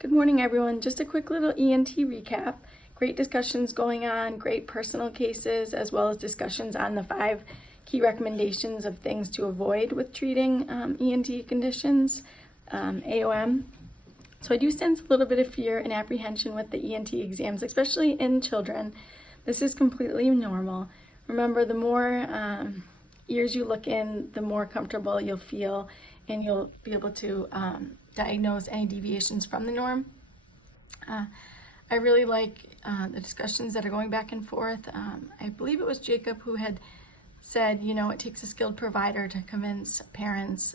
Good morning, everyone. Just a quick little ENT recap. Great discussions going on, great personal cases, as well as discussions on the 5 key recommendations of things to avoid with treating ENT conditions, AOM. So I do sense a little bit of fear and apprehension with the ENT exams, especially in children. This is completely normal. Remember, the more ears you look in, the more comfortable you'll feel, and you'll be able to diagnose any deviations from the norm. I really like the discussions that are going back and forth. I believe it was Jacob who had said, it takes a skilled provider to convince parents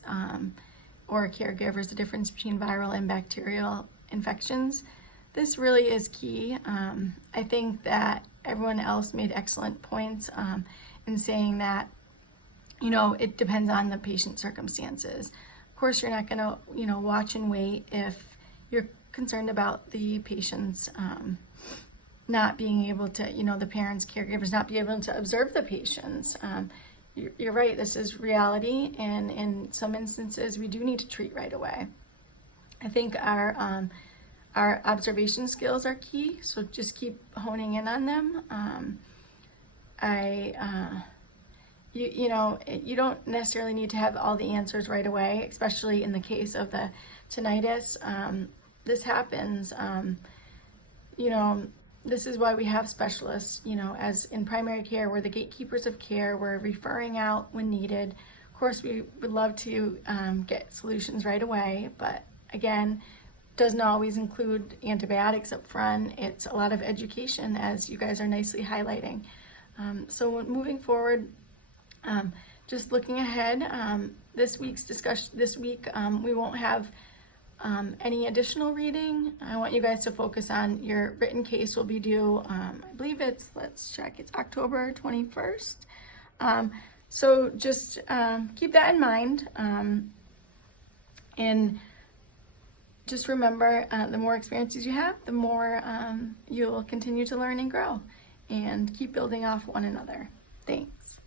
or caregivers the difference between viral and bacterial infections. This really is key. I think that everyone else made excellent points in saying that, it depends on the patient's circumstances. Of course, you're not going to, watch and wait if you're concerned about the patient's not being able to, the parents, caregivers not be able to observe the patients. You're right, this is reality, and in some instances, we do need to treat right away. I think our observation skills are key, so just keep honing in on them. You don't necessarily need to have all the answers right away, especially in the case of the tinnitus. This happens. This is why we have specialists, as in primary care, we're the gatekeepers of care. We're referring out when needed. Of course, we would love to get solutions right away, but again, doesn't always include antibiotics up front. It's a lot of education, as you guys are nicely highlighting. So moving forward, just looking ahead, this week we won't have any additional reading. I want you guys to focus on your written case will be due, I believe it's October 21st. So just keep that in mind, and just remember, the more experiences you have, the more you'll continue to learn and grow, and keep building off one another. Thanks.